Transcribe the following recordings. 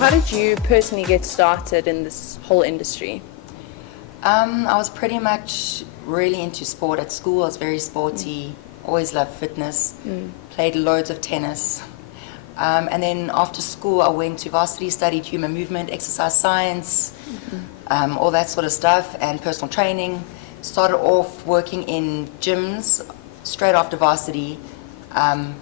How did you personally get started in this whole industry? I was pretty much really into sport at school. I was very sporty, always loved fitness, played loads of tennis. And then after school, I went to varsity, studied human movement, exercise science, all that sort of stuff, and personal training. Started off working in gyms straight after varsity, and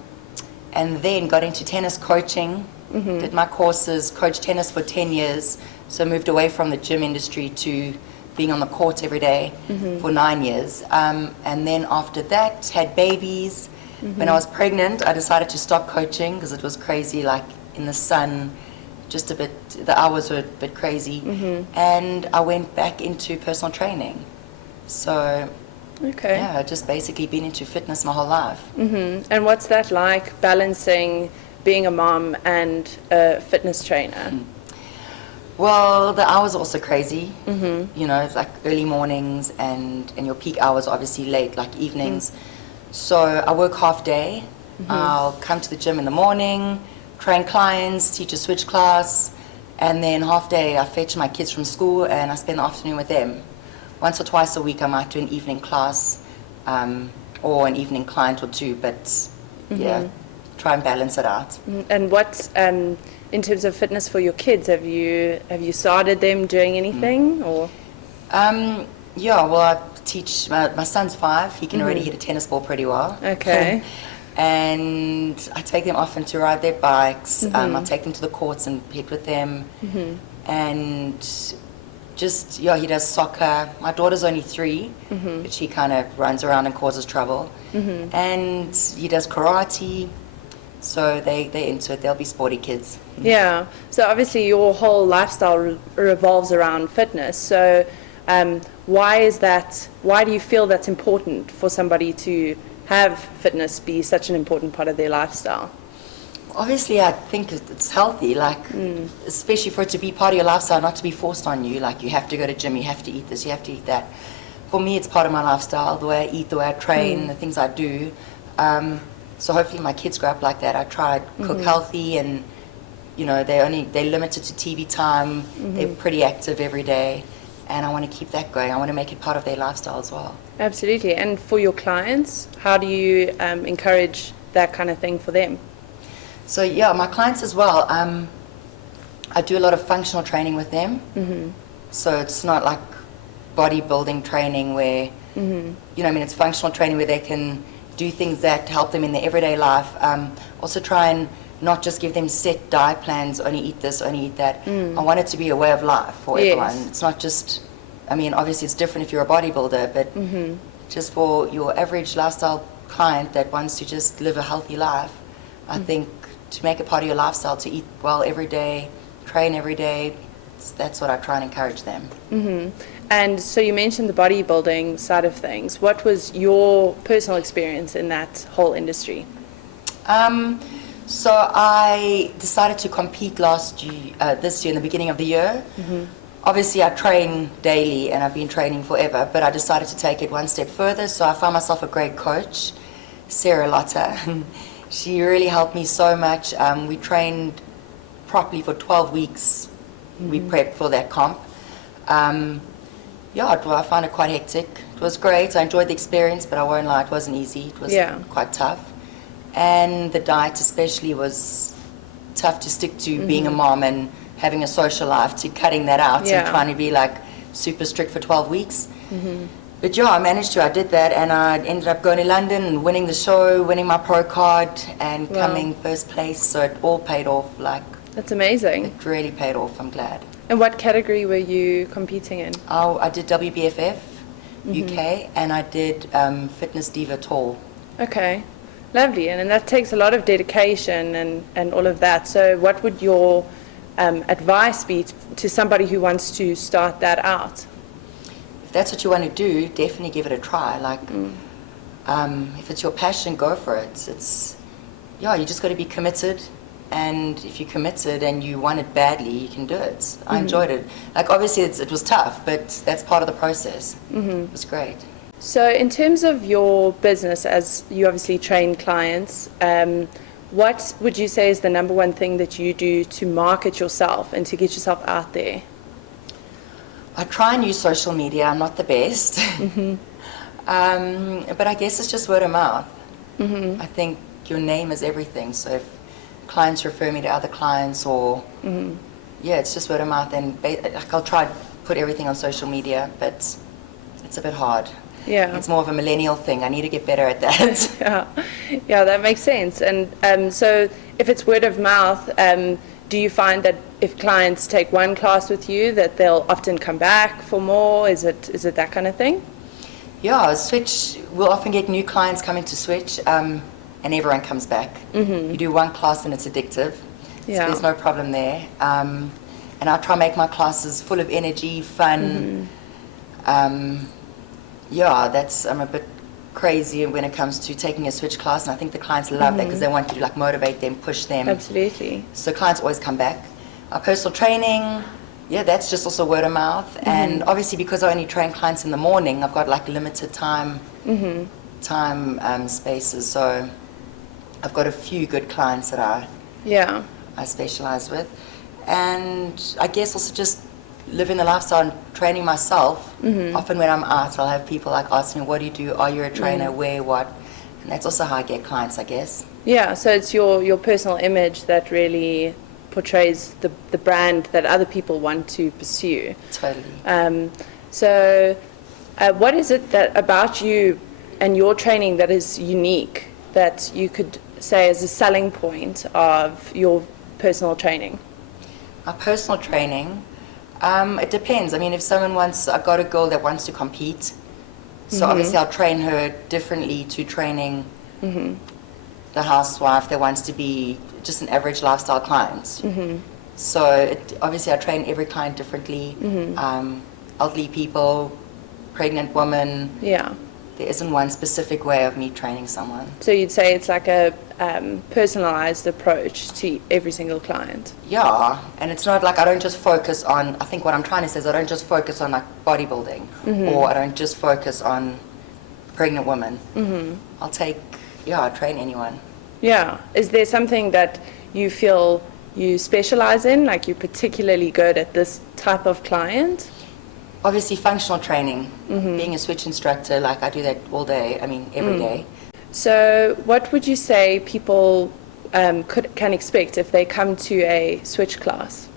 then got into tennis coaching. Did my courses, coached tennis for 10 years, so moved away from the gym industry to being on the court every day for 9 years. And then after that, had babies. When I was pregnant, I decided to stop coaching because it was crazy, like in the sun, just a bit, the hours were a bit crazy. And I went back into personal training. So, Okay. yeah, I've just basically been into fitness my whole life. And what's that like, balancing being a mom and a fitness trainer? Well, the hours are also crazy. You know, it's like early mornings and your peak hours are obviously late, like evenings. So I work half day. I'll come to the gym in the morning, train clients, teach a switch class, and then half day I fetch my kids from school and I spend the afternoon with them. Once or twice a week I might do an evening class or an evening client or two, but yeah, try and balance it out. And what, in terms of fitness for your kids, have you started them doing anything or? Yeah, well, I teach, my son's 5, he can already hit a tennis ball pretty well. Okay. And I take them often to ride their bikes, I take them to the courts and hit with them. And just, yeah, he does soccer. My daughter's only 3, but she kind of runs around and causes trouble. And he does karate, so they're into it, they'll be sporty kids. Yeah. So obviously your whole lifestyle revolves around fitness. So why do you feel that's important for somebody to have fitness be such an important part of their lifestyle? Obviously, I think it's healthy, like, especially for it to be part of your lifestyle, not to be forced on you, like you have to go to gym, you have to eat this, you have to eat that. For me, it's part of my lifestyle, the way I eat, the way I train, the things I do. So hopefully my kids grow up like that. I try to cook healthy and, you know, they're limited to TV time, they're pretty active every day. And I want to keep that going. I want to make it part of their lifestyle as well. Absolutely. And for your clients, how do you encourage that kind of thing for them? So yeah, my clients as well. I do a lot of functional training with them. So it's not like bodybuilding training where, you know, I mean, it's functional training where they can do things that help them in their everyday life. Also try and not just give them set diet plans, only eat this, only eat that. I want it to be a way of life for everyone. It's not just, I mean, obviously it's different if you're a bodybuilder, but just for your average lifestyle client that wants to just live a healthy life, I think to make it part of your lifestyle, to eat well every day, train every day, that's what I try and encourage them. And so you mentioned the bodybuilding side of things. What was your personal experience in that whole industry? So I decided to compete this year, in the beginning of the year. Obviously I train daily and I've been training forever, but I decided to take it one step further. So I found myself a great coach, Sarah Lotta. She really helped me so much. We trained properly for 12 weeks. We prepped for that comp. Yeah, I found it quite hectic. It was great. I enjoyed the experience, but I won't lie, it wasn't easy. It was quite tough. And the diet especially was tough to stick to, being a mom and having a social life, to cutting that out and trying to be like super strict for 12 weeks. But yeah, I managed to. I did that and I ended up going to London and winning the show, winning my pro card and coming first place. So it all paid off. Like, that's amazing. It really paid off, I'm glad. And what category were you competing in? Oh, I did WBFF UK and I did Fitness Diva Tall. Okay. Lovely, and that takes a lot of dedication and all of that. So what would your advice be to somebody who wants to start that out? If that's what you want to do, definitely give it a try. Like, if it's your passion, go for it. You just got to be committed. And if you're committed and you want it badly, you can do it. I enjoyed it. Like, obviously it was tough, but that's part of the process. It was great. So in terms of your business, as you obviously train clients, What would you say is the number one thing that you do to market yourself and to get yourself out there? I try and use social media. I'm not the best. But I guess it's just word of mouth. I think your name is everything. So if clients refer me to other clients or, yeah, it's just word of mouth. And like I'll try to put everything on social media, but it's a bit hard. Yeah. It's more of a millennial thing. I need to get better at that. Yeah, that makes sense. And so if it's word of mouth, do you find that if clients take one class with you, that they'll often come back for more? Is it that kind of thing? Yeah, Switch, we'll often get new clients coming to Switch, and everyone comes back. You do one class and it's addictive, so Yeah. there's no problem there. And I try and make my classes full of energy, fun. Yeah, I'm a bit crazy when it comes to taking a Switch class, and I think the clients love that because they want you to like motivate them, push them. Absolutely. So clients always come back. Our personal training, yeah, that's just also word of mouth. And obviously because I only train clients in the morning, I've got like limited time spaces. So I've got a few good clients that Yeah. I specialize with. And I guess also just living the lifestyle and training myself. Often when I'm out, I'll have people like ask me, what do you do? Are you a trainer? Where, what? And that's also how I get clients, I guess. Yeah, so it's your personal image that really portrays the brand that other people want to pursue. Totally. So what is it that about you and your training that is unique that you could say is a selling point of your personal training? My personal training, it depends. I mean, if someone I've got a girl that wants to compete, so obviously I'll train her differently to training the housewife that wants to be just an average lifestyle client. So obviously I train every client differently. Elderly people, pregnant women. Yeah. There isn't one specific way of me training someone. So you'd say it's like a personalized approach to every single client. Yeah, and it's not like I don't just focus on, I think what I'm trying to say is I don't just focus on like bodybuilding or I don't just focus on pregnant women. I train anyone. Yeah. Is there something that you feel you specialize in, like you're particularly good at this type of client? Obviously functional training, being a Switch instructor, like I do that all day, every day. So what would you say people can expect if they come to a Switch class?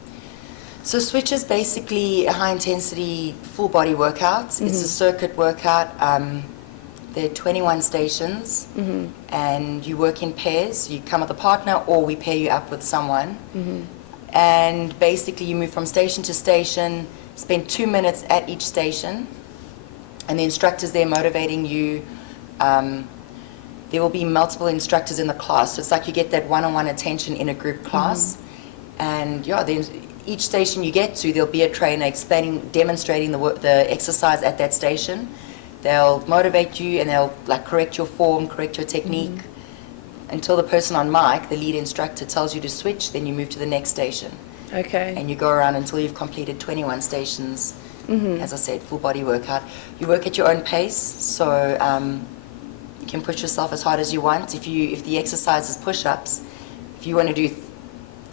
So Switch is basically a high intensity full body workout. It's a circuit workout. There are 21 stations and you work in pairs. You come with a partner or we pair you up with someone. And basically you move from station to station, spend 2 minutes at each station, and the instructor's there motivating you. There will be multiple instructors in the class, so it's like you get that one-on-one attention in a group class. And yeah, then each station you get to, there'll be a trainer demonstrating the exercise at that station. They'll motivate you and they'll like correct your form, correct your technique until the person on mic, the lead instructor, tells you to switch. Then you move to the next station. Okay. And you go around until you've completed 21 stations. As I said, full body workout. You work at your own pace, so you can push yourself as hard as you want. If the exercise is push-ups, if you want to do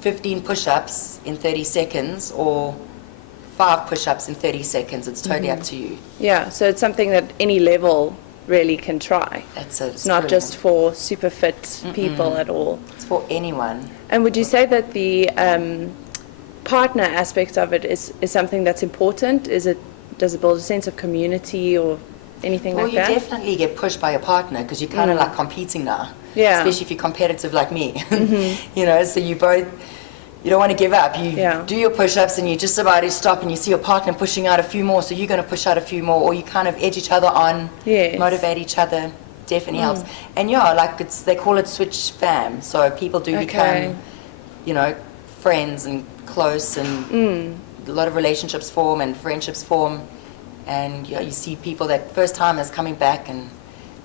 15 push-ups in 30 seconds or 5 push-ups in 30 seconds, it's totally up to you. Yeah, so it's something that any level really can try. That's it. It's not brilliant. just for super fit people at all. It's for anyone. And would you say that the partner aspect of it is something that's important? Does it build a sense of community or anything Well, like you that? definitely get pushed by your partner because you're kind of like competing now. Yeah. Especially if you're competitive like me. So you don't want to give up. You do your push-ups and you're just about to stop and you see your partner pushing out a few more, so you're going to push out a few more, or you kind of edge each other on, motivate each other. Definitely helps. And they call it Switch fam, so people do become, friends and close, and a lot of relationships form and friendships form. And you see people that first timers coming back and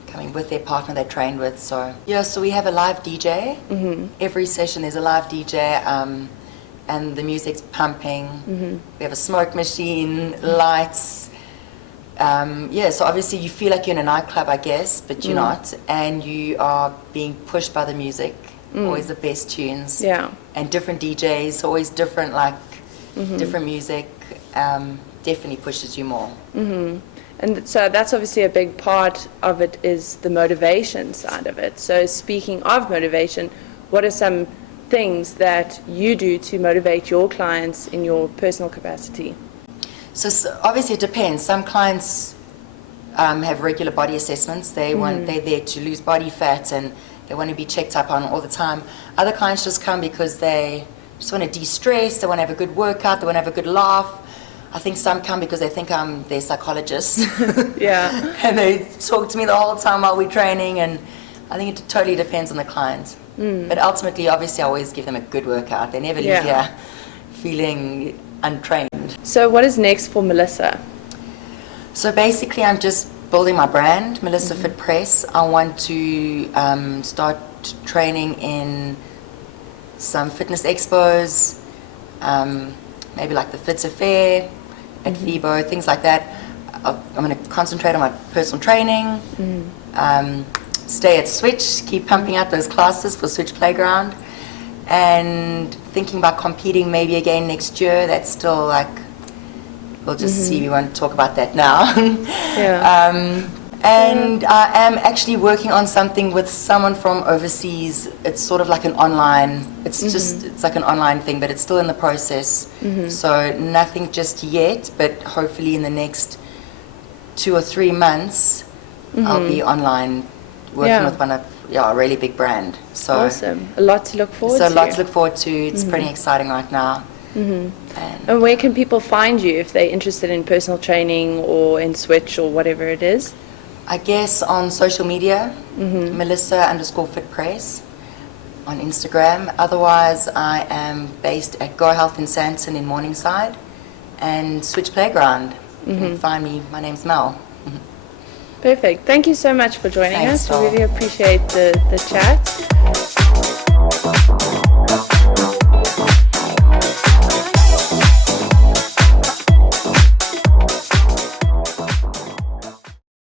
coming with their partner they trained with. So we have a live DJ. Every session there's a live DJ, and the music's pumping. We have a smoke machine, lights. So obviously you feel like you're in a nightclub, I guess, but you're not, and you are being pushed by the music. always the best tunes. Yeah. And different DJs, always different, like, different music, definitely pushes you more. And so that's obviously a big part of it, is the motivation side of it. So speaking of motivation, what are some things that you do to motivate your clients in your personal capacity? So obviously it depends. Some clients have regular body assessments. They're there to lose body fat and they want to be checked up on all the time. Other clients just come because they just want to de-stress, they want to have a good workout, they want to have a good laugh. I think some come because they think I'm their psychologist. Yeah. And they talk to me the whole time while we're training, and I think it totally depends on the client. But ultimately, obviously, I always give them a good workout. They never leave here feeling untrained. So what is next for Melissa? So basically, I'm just building my brand, Melissa Fit Press. I want to start training in some fitness expos, maybe like the Fits Affair at FIBO, things like that. I'm going to concentrate on my personal training, stay at Switch, keep pumping out those classes for Switch Playground, and thinking about competing maybe again next year. That's still like, we'll just see, we won't talk about that now. Yeah. And I am actually working on something with someone from overseas. It's sort of like an online, it's like an online thing, but it's still in the process. So nothing just yet, but hopefully in the next 2 or 3 months, I'll be online working with one of, a really big brand. So Awesome. A lot to look forward to. So a lot to look forward to. It's pretty exciting right now. And where can people find you if they're interested in personal training or in Switch or whatever it is? I guess on social media, Melissa_Fit Press on Instagram. Otherwise, I am based at Go Health in Sandton in Morningside and Switch Playground. You can find me. My name's Mel. Perfect. Thank you so much for joining Thanks, us. I Joel. really appreciate the chat.